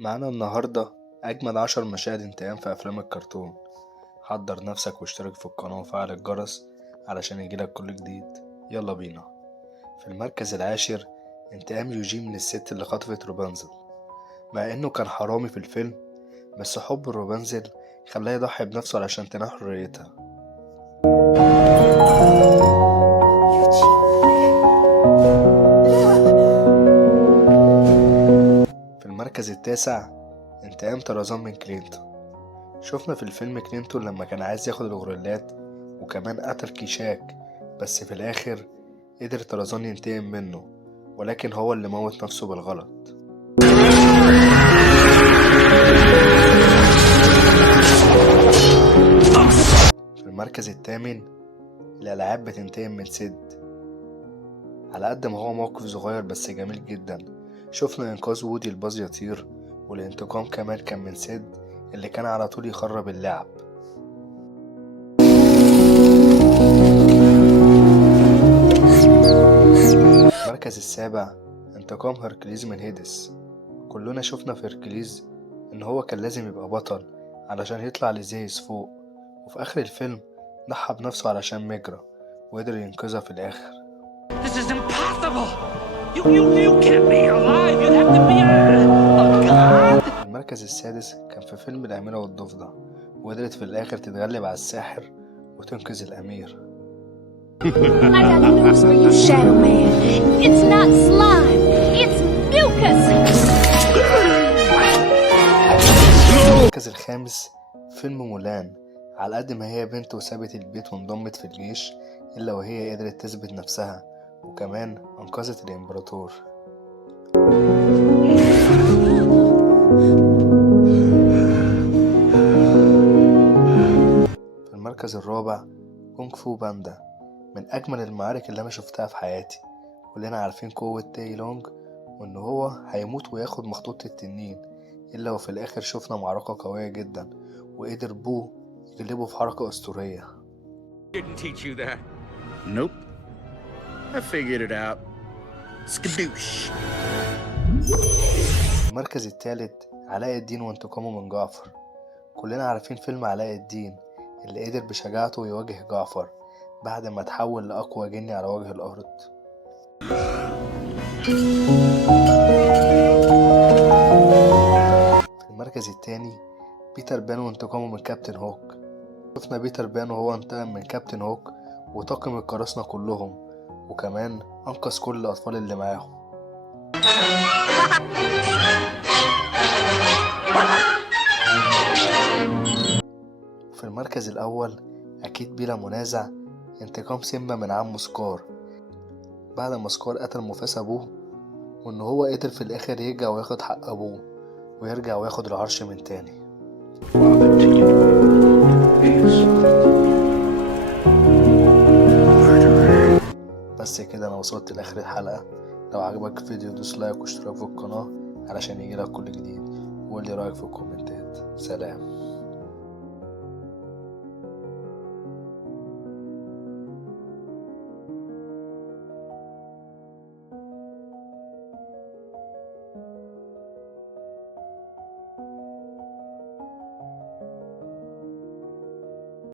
معانا النهاردة أجمل 10 مشاهد انتقام في أفلام الكرتون. حضر نفسك واشترك في القناة وفعل الجرس علشان يجيلك كل جديد. يلا بينا. في المركز العاشر، انتقام يوجين من الست اللي خطفت روبانزل. مع إنه كان حرامي في الفيلم، بس حب روبانزل خلاه يضحي بنفسه علشان تنال حريتها. في المركز التاسع، انتقام طرزان من كلينتون. شفنا في الفيلم كلينتون لما كان عايز ياخد الغوريلات وكمان قتل كيشاك، بس في الآخر قدر طرزان ينتقم منه، ولكن هو اللي موت نفسه بالغلط. في المركز الثامن، الألعاب بتنتقم من سيد. على قد ما هو موقف صغير بس جميل جدا، شفنا إنقاذ وودي الباز يطير، والانتقام كمان كان من سيد اللي كان على طول يخرب اللعب. المركز السابع، انتقام هركليز من هيدس. كلنا شفنا في هركليز إن هو كان لازم يبقى بطل علشان يطلع لزيس فوق، وفي آخر الفيلم ضحى بنفسه علشان ميجرا وقدر ينقذها في الآخر. This is impossible. You can't be alive. You have to be a god. المركز السادس كان في فيلم الأميرة والضفدع، وقدرت في الآخر تتغلب على الساحر وتنقذ الأمير. I got news for you, Shadow Man. It's not slime. It's mucus. المركز الخامس، فيلم مولان. على قد ما هي بنت وسابت البيت وانضمت في الجيش، إلا وهي قدرت تثبت نفسها وكمان أنقذت الإمبراطور. في المركز الرابع، كونغ فو باندا. من أجمل المعارك اللي أنا شفتها في حياتي. كلنا عارفين قوة تاي لونج وإن هو هيموت وياخد مخطوطة التنين، إلا وفي الآخر شفنا معركة قوية جدا وقدر بو يغلبه في حركة أسطورية. Didn't teach you that. Nope. I figured it out. Skadoosh. المركز الثالث، علاء الدين وانتقامه من جعفر. كلنا عارفين فيلم علاء الدين اللي قدر بشجاعته يواجه جعفر بعد ما تحول لأقوى جني على وجه الأرض. في المركز الثاني، بيتر بان وانتقامه من كابتن هوك. شفنا بيتر بان وهو انتقم من كابتن هوك وطاقم القراصنة كلهم، وكمان أنقذ كل الأطفال اللي معاهم. في المركز الأول، أكيد بلا منازع، انتقام سيمبا من عمه سكار بعد ما سكار قتل مفاس أبوه، وإن هو قدر في الآخر يرجع وياخد حق أبوه ويرجع وياخد العرش من تاني. بس كده أنا وصلت لآخر الحلقة. لو عجبك الفيديو دوس لايك واشتراك في القناة علشان يجيلك كل جديد، وقولي رأيك في الكومنتات. سلام.